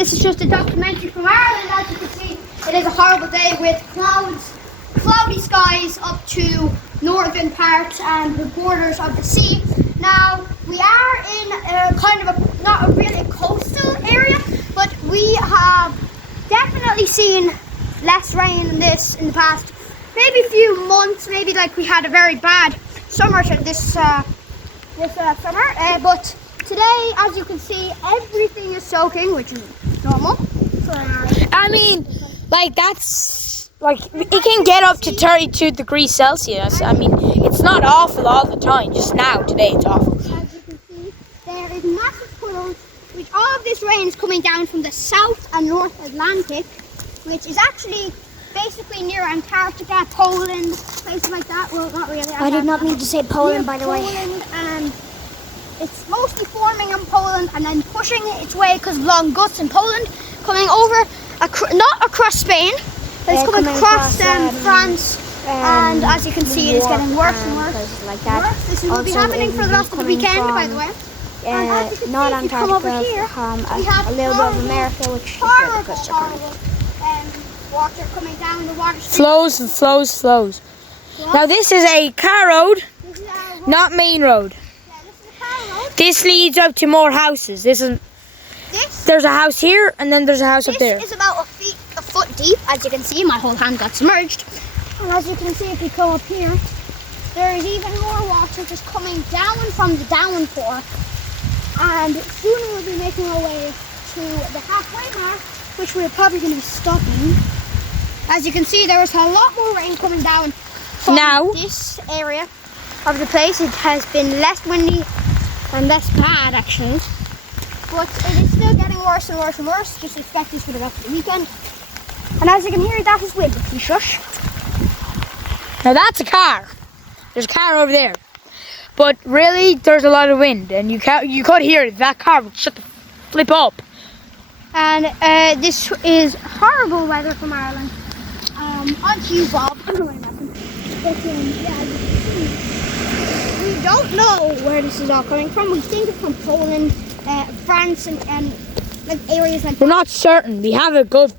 this is just a documentary from Ireland. As you can see, it is a horrible day with clouds, cloudy skies up to northern parts and the borders of the sea. Now, we are in a kind of a, not a really coastal area, but we have definitely seen less rain than this in the past maybe few months. Maybe like we had a very bad summer this summer, but today, as you can see, everything is soaking, which is normal. I mean, like that's like it can get up to 32 degrees Celsius. I mean, it's not awful all the time. Just now, today, it's awful. As you can see, there is massive puddles, which all of this rain is coming down from the South and North Atlantic, which is actually basically near Antarctica, Poland, places like that. Well, not really. I did not mean to say Poland, by the way. Poland, and it's mostly forming in Poland and then pushing its way because of long gusts in Poland, coming over, not across Spain, but it's coming across France. And as you can see, it's getting worse and worse. Like that. This will be happening for the rest of the weekend, by the way. Not Antarctica, a little bit of America, which is where the coasts are coming. Water coming down the water stream. Flows. Now this is a car road, not main road. Yeah, this is a car road. This leads up to more houses. There's a house here, and then there's a house up there. This is about a foot deep. As you can see, my whole hand got submerged. And as you can see, if you go up here, there is even more water just coming down from the downpour. And soon we'll be making our way to the halfway mark, which we're probably going to be stopping. As you can see, there is a lot more rain coming down from this area of the place. It has been less windy and less bad, actually. But it is still getting worse and worse and worse. Just expect this for the rest of the weekend. And as you can hear, that is wind. Please shush. Now that's a car. There's a car over there. But really, there's a lot of wind, and you could hear it. That car would shut the flip up. And this is horrible weather from Ireland. On to you, Bob. But, we don't know where this is all coming from. We think it's from Poland, France, and like areas like that. We're not certain. We have a good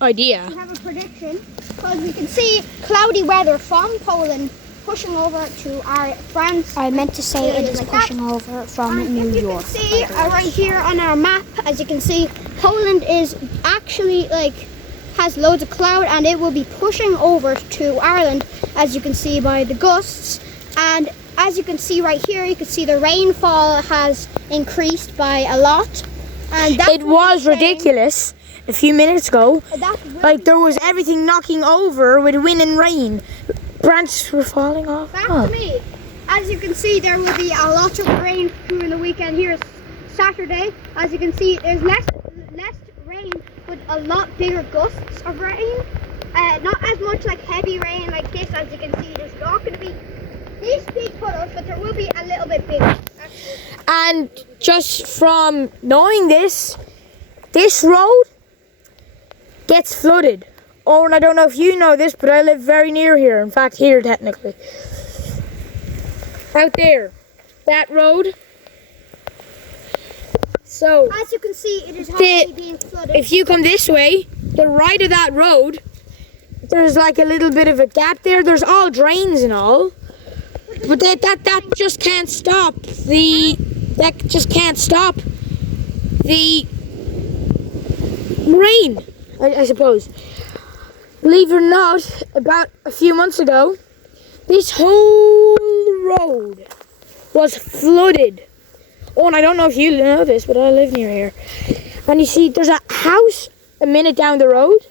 idea. We have a prediction because we can see cloudy weather from Poland pushing over to our France. I meant to say it is like pushing over from New York. As you can see right here on our map, as you can see, Poland is actually has loads of cloud, and it will be pushing over to Ireland, as you can see by the gusts. And as you can see right here, you can see the rainfall has increased by a lot. And it was ridiculous a few minutes ago. Like there was everything knocking over with wind and rain. Branches were falling off. Back to me. As you can see, there will be a lot of rain during the weekend. Here is Saturday. As you can see, there's less rain, but a lot bigger gusts of rain. Not as much like heavy rain like this. As you can see, there's not going to be these big puddles, but there will be a little bit bigger. And just from knowing this road gets flooded. Oh, and I don't know if you know this, but I live very near here. In fact, here technically. Out there. That road. So, as you can see, it is heavily being flooded. If you come this way, the right of that road, there's like a little bit of a gap there. There's all drains and all. But that just can't stop the rain, I suppose. Believe it or not, about a few months ago, this whole road was flooded. Oh, and I don't know if you know this, but I live near here. And you see, there's a house a minute down the road,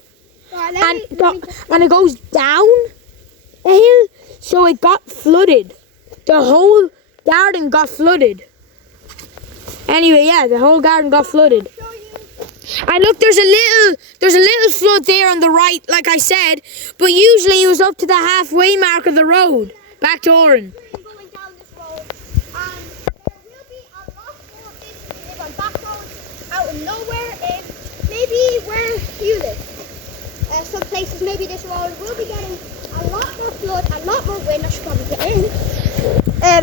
and it goes down a hill, so it got flooded. The whole garden got flooded. Anyway, yeah, the whole garden got flooded. And look, there's a little flood there on the right, like I said, but usually it was up to the halfway mark of the road, back to Oran. Going down this road, and there will be a lot more places to live on back roads out in nowhere, maybe where you live. Some places, maybe this road will be getting a lot more flood, a lot more wind. I should probably get in.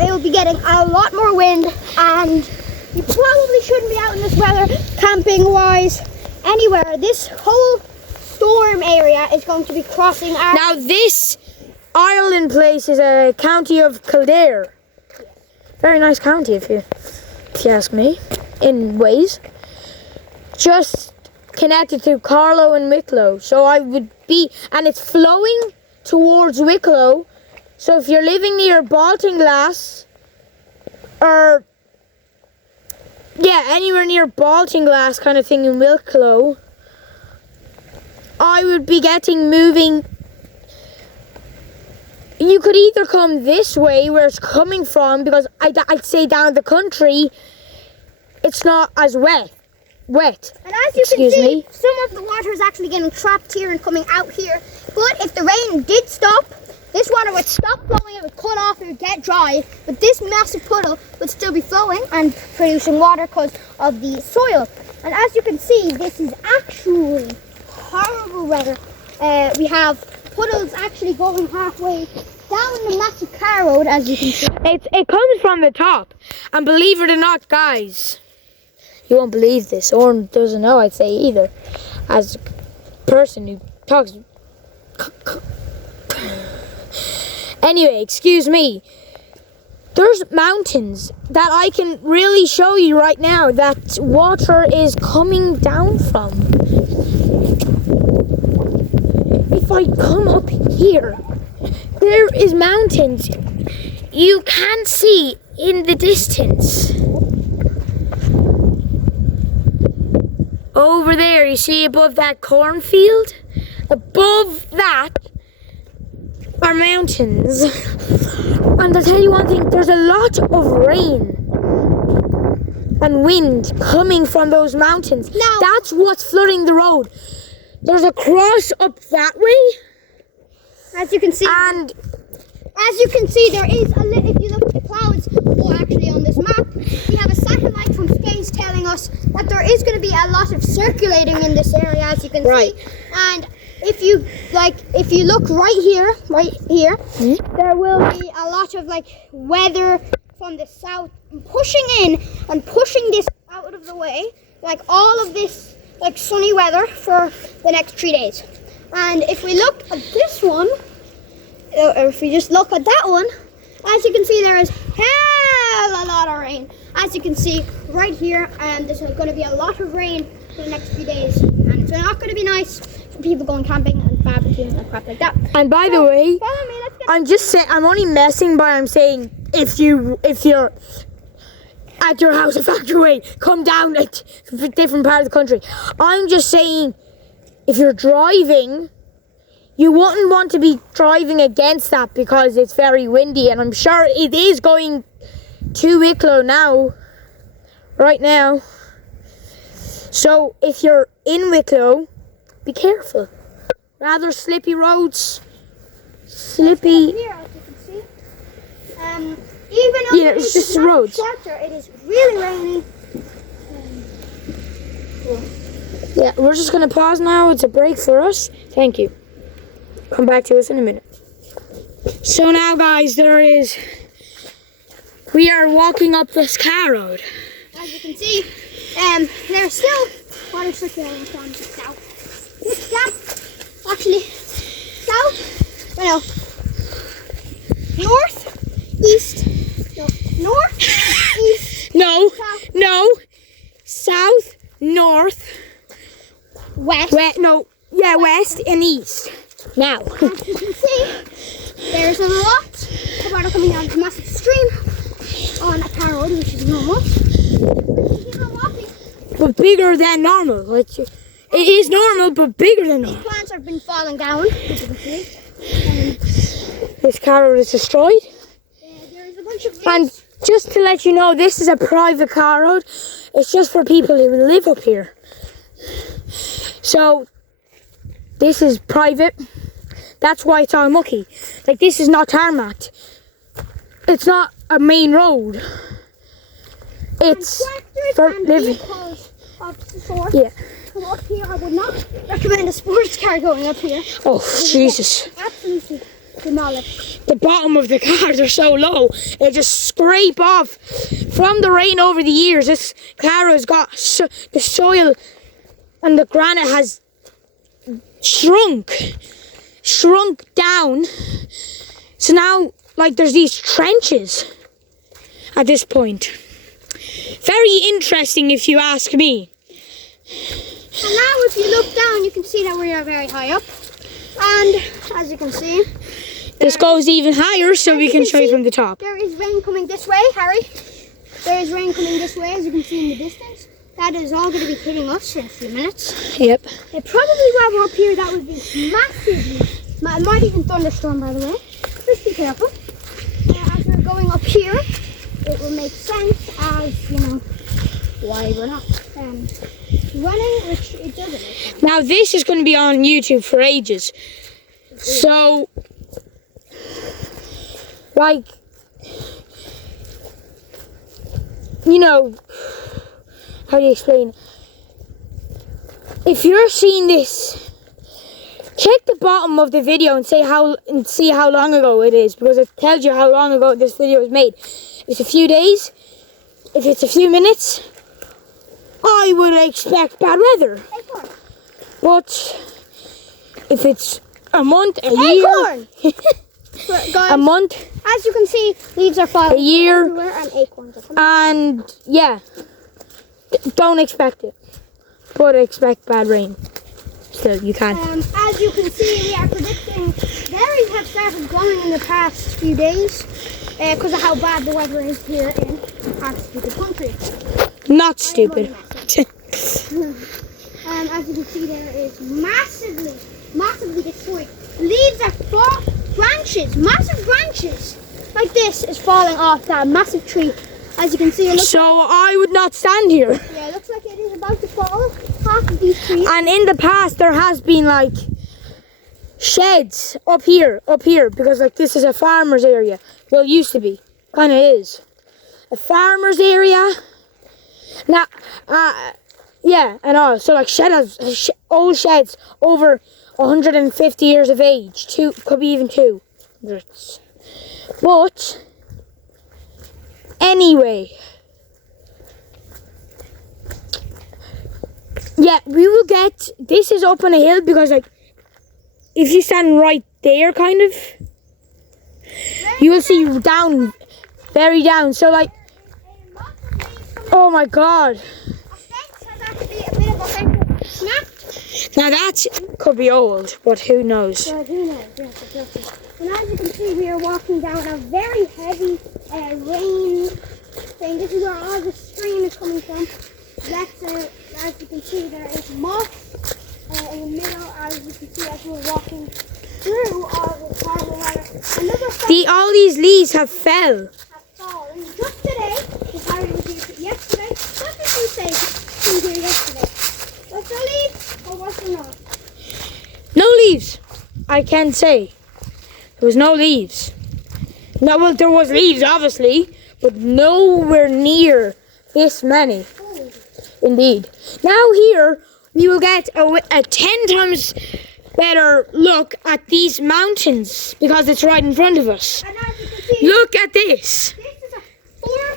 It will be getting a lot more wind, and you probably shouldn't be out in this weather camping wise anywhere. This whole storm area is going to be crossing our... Now this Ireland place is a county of Kildare. Very nice county if you ask me, in ways. Just connected to Carlow and Wicklow. So I would be, and it's flowing towards Wicklow. So if you're living near Baltinglass, or yeah, anywhere near Baltinglass kind of thing in Wicklow, I would be moving. You could either come this way where it's coming from, because I'd say down the country it's not as wet. And as you can see, some of the water is actually getting trapped here and coming out here. But if the rain did stop, this water would stop flowing, it would cut off, it would get dry. But this massive puddle would still be flowing and producing water because of the soil. And as you can see, this is actually horrible weather. We have puddles actually going halfway down the massive car road, as you can see. It comes from the top. And believe it or not, guys, you won't believe this. Oren doesn't know, I'd say, either. As a person who talks... Anyway, excuse me. There's mountains that I can really show you right now that water is coming down from. If I come up here, there is mountains you can see in the distance. Over there, you see above that cornfield? Above that are mountains. And I'll tell you one thing, there's a lot of rain and wind coming from those mountains. Now, that's what's flooding the road. There's a cross up that way. As you can see, and there is a little, if you look at the clouds, or actually on this map, we have a satellite from space telling us that there is going to be a lot of circulating in this area, as you can see. And if you look right here, there will be a lot of weather from the south pushing in and pushing this out of the way, all of this sunny weather for the next 3 days. And if we look at this one, or if we just look at that one, as you can see, there is hell a lot of rain. As you can see right here, there's going to be a lot of rain for the next few days, and it's not going to be nice for people going camping and barbecuing and crap like that. And by the way, follow me, let's get I'm just saying, I'm only messing by. I'm saying if you're at your house a factory way, come down a different part of the country. I'm just saying, if you're driving, you wouldn't want to be driving against that because it's very windy, and I'm sure it is going to Wicklow now, right now. So if you're in Wicklow, be careful. Rather slippy roads, slippy. here, as you can see. Even though It's just the roads. Shelter, it is really rainy. Yeah, we're just gonna pause now. It's a break for us. Thank you. Come back to us in a minute. So now, guys, we are walking up this car road. As you can see, there's still water circulating from the south. South, north, West. west and east. Now, As you can see, there's a lot of water coming down this massive stream on a car road, which is normal. Keep on walking. but bigger than normal. It is normal, but bigger than normal. Plants have been falling down, as you can see. This car road is destroyed. There is a bunch of And just to let you know, this is a private car road. It's just for people who live up here. So, this is private. That's why it's all mucky. This is not tarmac. It's not a main road. It's for living. Of the sort. Yeah. Come up here, I would not recommend a sports car going up here. Oh, Jesus. Absolutely demolished. The bottom of the cars are so low, they just scrape off. From the rain over the years, this car has got the soil and the granite has shrunk down. So now, like, there's these trenches at this point. Very interesting, if you ask me. And now if you look down, you can see that we are very high up. And as you can see, This goes even higher, so we can show you from the top. there is rain coming this way, Harry. There is rain coming this way, as you can see in the distance. That is all going to be hitting us in a few minutes. Yep. Probably while we're up here, that would be massively, it might even thunderstorm, by the way. Just be careful. As we're going up here, it will make sense as, you know, why we're not running, which it doesn't make sense. Now this is going to be on YouTube for ages. So, like, you know, how do you explain? If you're seeing this, check the bottom of the video and see how long ago it is, because it tells you how long ago this video was made. If it's a few days, if it's a few minutes, I would expect bad weather. Acorn. But if it's a month, a year, Acorn! Guys, a month, as you can see, leaves are falling a year, everywhere and acorns are coming. and yeah, don't expect it, but expect bad rain. Still, you can't. As you can see, we are predicting berries have started growing in the past few days because of how bad the weather is here in our stupid country. Not stupid. As you can see, there is massively destroyed. Leaves are massive branches like this is falling off that massive tree. As you can see, it looks, So I would not stand here. yeah, it looks like it is about to fall. Half of these trees. And in the past, there has been like sheds up here, because like this is a farmer's area. Well, it used to be, kind of is, a farmer's area. Now, yeah, and all. So like old sheds over 150 years of age. Could be even 200. But anyway, yeah, we will get. This is up on a hill because like, if you stand right there, kind of, you will see down, very down. So like, oh my God. Now that could be old, but who knows? But who knows? Yes, exactly. And as you can see, we are walking down a very heavy rain thing. This is where all the stream is coming from. That's, as you can see, there is moss in the middle. As you can see, as we're walking through all the horrible weather. All these leaves have fell. Have fallen just today. The Harry was here yesterday. What did you say to here yesterday? Was there leaves or was there not? No leaves. I can say there was no leaves. No, well, there was leaves obviously, but nowhere near this many. Indeed. Now here we will get a 10 times better look at these mountains because it's right in front of us. And as you can see, Look at this. this is a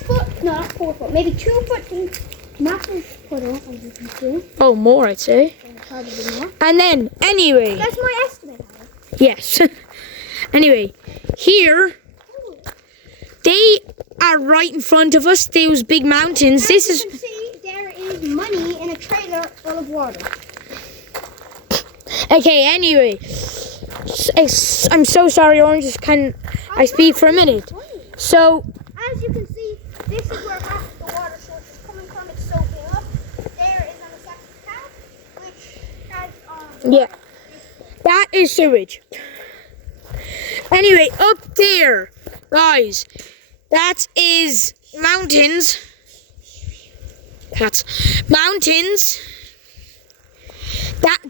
4 foot, not 4 foot, maybe 2 foot deep, massive puddle, as you can see. Oh, more I'd say. Probably more. And then, anyway, That's my estimate. yes. Anyway, here, they are right in front of us, those big mountains. This As you is, can see, there is money in a trailer full of water. okay, anyway. I'm so sorry, Orange, I speak for a minute. So, As you can see, this is where half of the water source is coming from. It's soaking up. There is on the second tap, which has yeah, that is sewage. Anyway, up there, guys, that is mountains. That's mountains.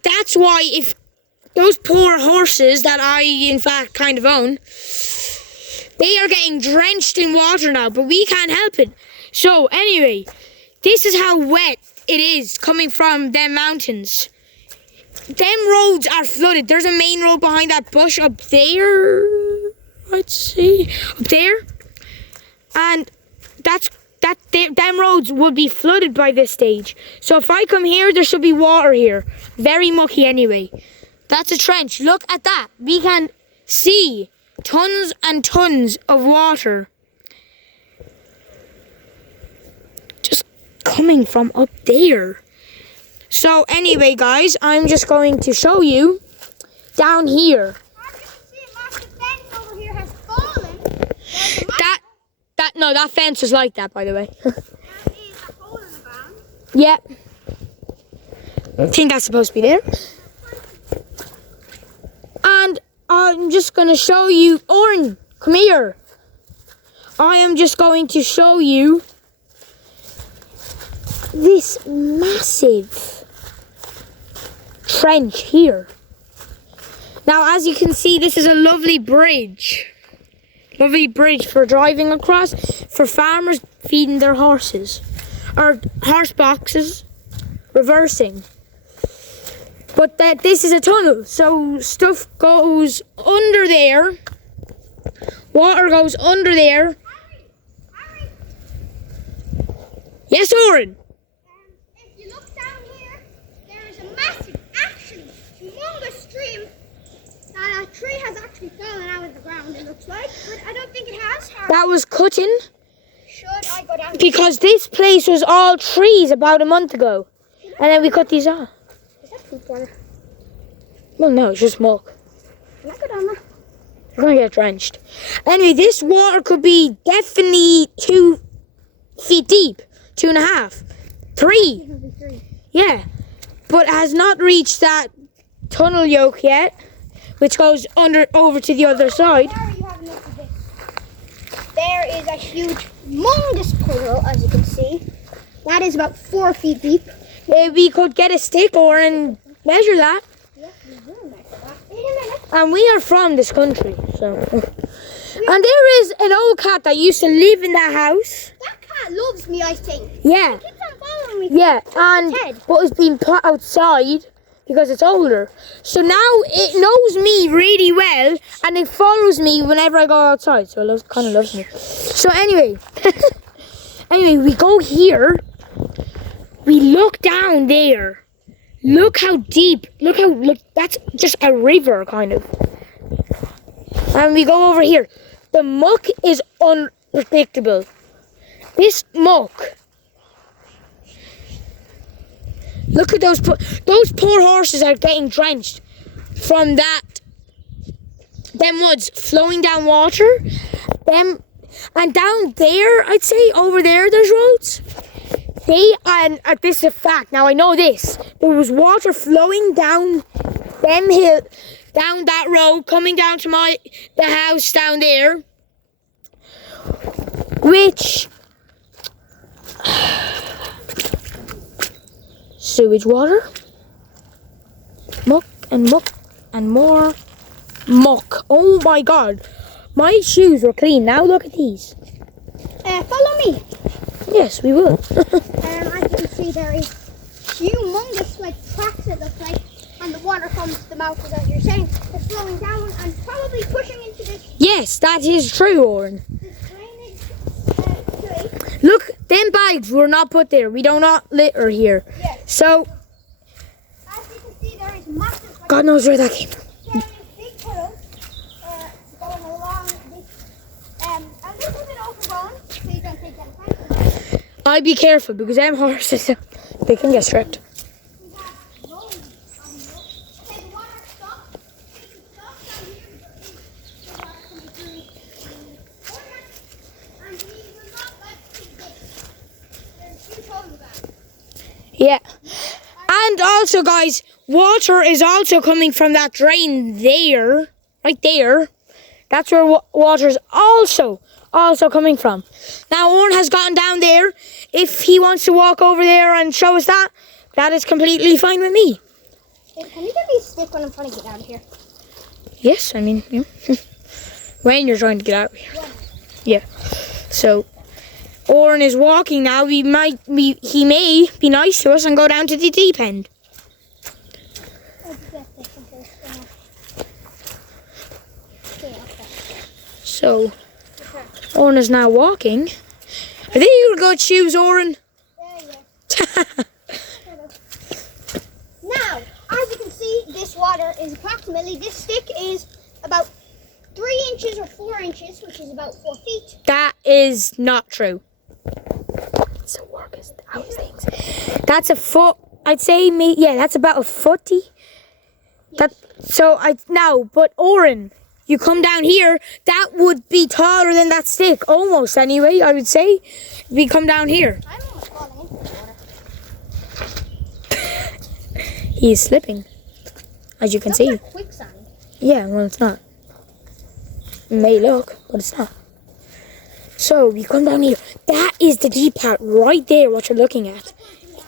That's why if those poor horses that I in fact kind of own, they are getting drenched in water now, but we can't help it. So anyway, this is how wet it is coming from them mountains. Them roads are flooded. There's a main road behind that bush up there. I'd say up there, and them roads would be flooded by this stage. So if I come here, there should be water here. Very mucky anyway. That's a trench. Look at that. We can see tons and tons of water just coming from up there. So anyway, guys, I'm just going to show you down here. That fence is like that, by the way. Yeah. I think that's supposed to be there. And I'm just going to show you... Oren, come here. I am just going to show you this massive trench here. Now, as you can see, this is a lovely bridge. Lovely bridge for driving across, for farmers feeding their horses. Or horse boxes, reversing. But this is a tunnel, so stuff goes under there. Water goes under there. Harry. Yes, Oren? If you look down here, there is a massive, actually humongous stream. And a tree has actually fallen out of the ground, it looks like. But I don't think it has. That was cutting. Should I go down? Because this place was all trees about a month ago. And then we cut these off. Is that poop water? Well, no, it's just smoke. Can I go down there? You're going to get drenched. Anyway, this water could be definitely 2 feet deep. 2.5. 3. It'll be 3. Yeah. But has not reached that tunnel yoke yet, which goes over to the other side. There you have a look at this. There is a huge, humongous puddle, as you can see. That is about 4 feet deep. We could get a stick or and measure that. Yes, we will measure that. Wait a minute. And we are from this country, so. And there is an old cat that used to live in that house. That cat loves me, I think. Yeah. It keeps on following me. Yeah, and but it's been put outside because it's older. So now it knows me really well, and it follows me whenever I go outside. So it kind of loves me. So anyway, we go here. We look down there. Look how deep. Look, that's just a river, kind of. And we go over here. The muck is unpredictable. This muck. Look at those poor horses are getting drenched from them woods flowing down water. And down there, I'd say over there, there's roads. This is a fact. Now I know this. There was water flowing down them hill, down that road, coming down to the house down there, which sewage water, muck and muck and more muck. Oh my God, my shoes were clean. Now look at these. Follow me. Yes, we will. As you can see, there is humongous tracks, it looks like, and the water comes to the mountains, as you're saying. It's flowing down and probably pushing into this. Yes, that is true, Oren. This drainage tree. Look, them bags were not put there. We do not litter here. Yes. So, As you can see, there is massive. God knows where that came from. There is big puddles going along this, a little bit overgrown, so you don't take them. I'd be careful because them horses, they can get stripped. Yeah. And also, guys, water is also coming from that drain there, right there. That's where water is also coming from. Now, Oren has gotten down there. If he wants to walk over there and show us that is completely fine with me. Hey, can you give me a stick when I'm trying to get out of here? Yes, I mean, yeah. When you're trying to get out of here. Yeah. So, Oren is walking now. He may be nice to us and go down to the deep end. So, Oren is now walking. Are they good shoes, Oren? Now, as you can see, this water is approximately, this stick is about 3 inches or 4 inches, which is about 4 feet. That is not true. So work is how things. That's a foot. I'd say that's about a footy. But Oren, you come down here, that would be taller than that stick, almost anyway, I would say. We come down here. I'm almost falling into the water. He is slipping, as you can see. Like quicksand. Yeah, well, it's not. It may look, but it's not. So, we come down here. That is the deep part right there, what you're looking at.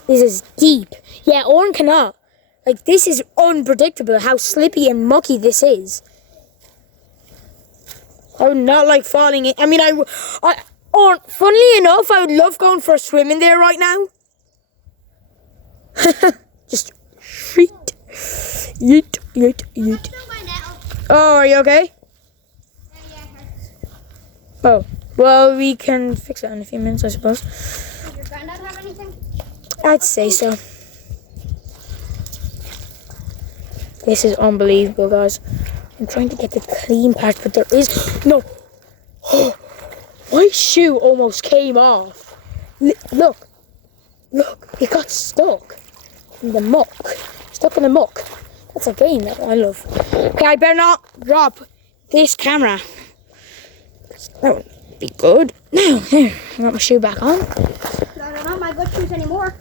This is deep. Yeah, Oren cannot. Like, this is unpredictable how slippy and mucky this is. I would not like falling in. I mean, funnily enough, I would love going for a swim in there right now. Just shriek. Yeet, yeet, yeet. Oh, are you okay? Oh, well, we can fix that in a few minutes, I suppose. Does your granddad have anything? I'd say so. This is unbelievable, guys. I'm trying to get the clean part, but there is no. Oh, my shoe almost came off. Look, it got stuck in the muck. Stuck in the muck. That's a game that I love. Okay, I better not drop this camera. That would be good. Now, there, I got my shoe back on. I don't have my good shoes anymore.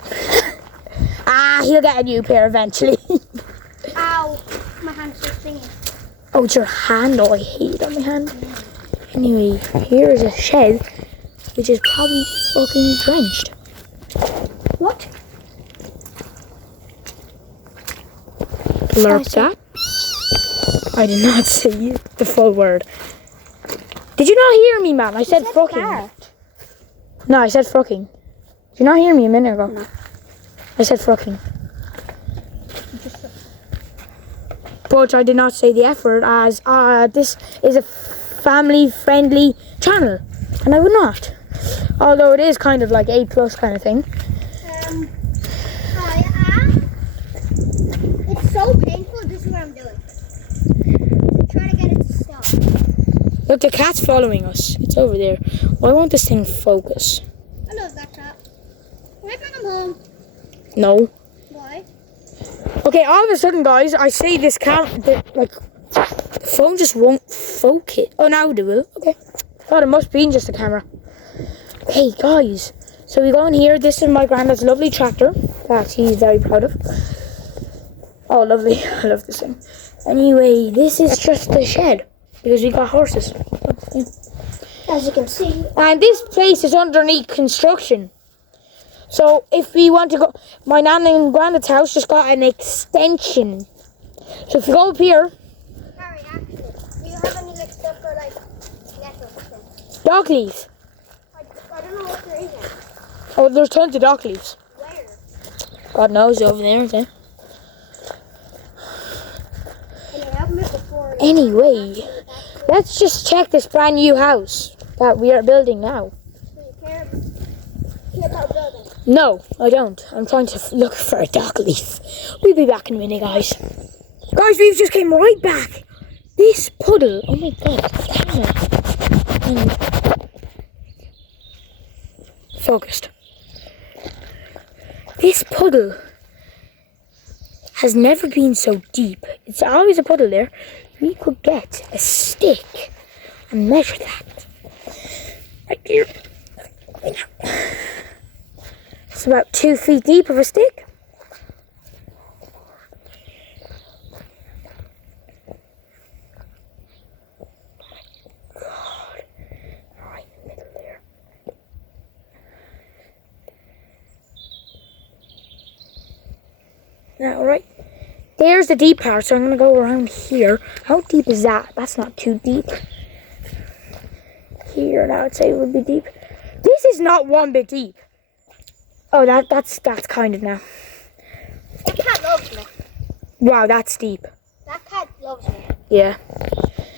He'll get a new pair eventually. Ow, my hand's still stinging. Oh, it's your hand. Oh, I hate it on my hand. Anyway, here is a shed, which is probably fucking drenched. What? Blurp that. I did not say the full word. Did you not hear me, man? I said fucking. No, I said fucking. Did you not hear me a minute ago? No. I said fucking. But I did not say the F word, as this is a family-friendly channel, and I would not. Although it is kind of like A+ kind of thing. It's so painful. This is what I'm doing. Try to get it to stop. Look, the cat's following us. It's over there. Why won't this thing focus? I love that cat. Can I bring him home? No. Why? Okay, all of a sudden, guys, I say this the phone just won't focus. Oh, now it will. Okay. Thought it must be just the camera. Okay, guys. So we go in here. This is my granddad's lovely tractor that he's very proud of. Oh, lovely. I love this thing. Anyway, this is just the shed because we got horses. Yeah. As you can see. And this place is underneath construction. So if we want to go, my nan and granddad's house just got an extension. So if you go up here. Harry, actually, do you have any like stuff for like lettuce things? Dock leaves. I don't know what there is. Oh, there's tons of dock leaves. Where? God knows, over there, isn't it? Anyway, let's just check this brand new house that we are building now. Do you care about building? No, I don't. I'm trying to look for a dock leaf. We'll be back in a minute, guys. Guys, we've just came right back. This puddle. Oh my god. Focused. This puddle has never been so deep. It's always a puddle there. We could get a stick and measure that. Right here. It's about 2 feet deep of a stick. God. Right in the middle there. Now, right. There's the deep part, so I'm going to go around here. How deep is that? That's not too deep. Here, now I'd say it would be deep. This is not one bit deep. Oh, that's kind of now. That cat loves me. Wow, that's deep. That cat loves me. Yeah.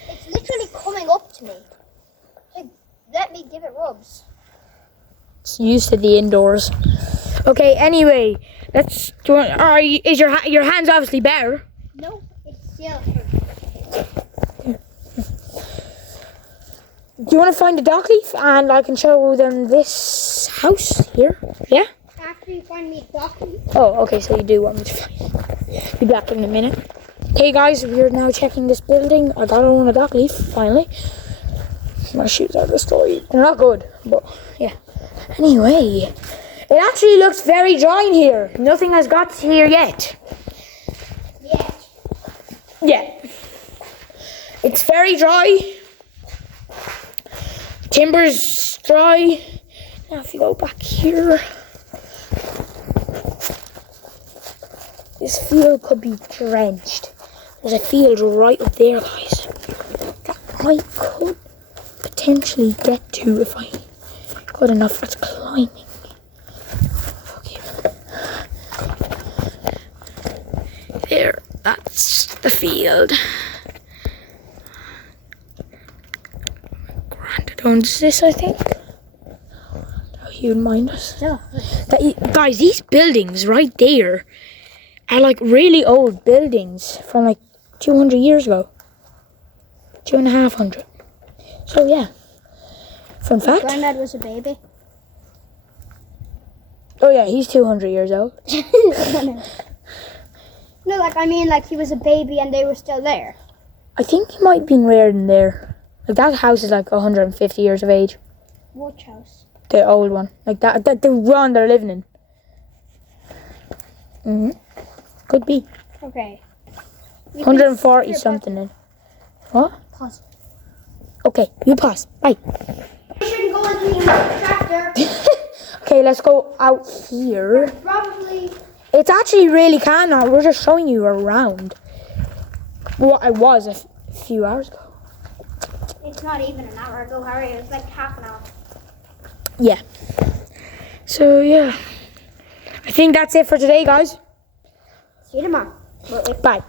It's literally coming up to me. Like, let me give it rubs. It's used to the indoors. Okay, anyway, let's. Is your hands obviously better? No, it's still. Do you want to find the dock leaf and I can show them this house here? Yeah? After you find me a document. Oh, okay, so you do want me to find. Be back in a minute. Okay, guys, we're now checking this building. I got on a dock leaf, finally. My shoes are destroyed. They're not good, but yeah. Anyway, it actually looks very dry in here. Nothing has got here yet. Yeah. Yeah. It's very dry. Timber's dry. Now if you go back here, this field could be drenched. There's a field right up there, guys, that I could potentially get to if I got enough at climbing. Okay. There, that's the field. Granddad owns this, I think. He would mind us. Yeah. Guys, these buildings right there are like really old buildings from like 200 years ago. 250. So yeah. Fun fact. Granddad was a baby. Oh yeah, he's 200 years old. No, like I mean, like he was a baby and they were still there. I think he might have been reared in there. Like that house is like 150 years of age. Which house? The old one. Like that the one they're living in. Could be. Okay. 140 something in. What? Pause. Okay, you pause. Bye. We shouldn't go into the tractor. Okay, let's go out here. Probably. It's actually really calm now. We're just showing you around. What I was a few hours ago. It's not even an hour ago, Harry. It was like half an hour. Yeah. So, yeah. I think that's it for today, guys. See you tomorrow. Bye.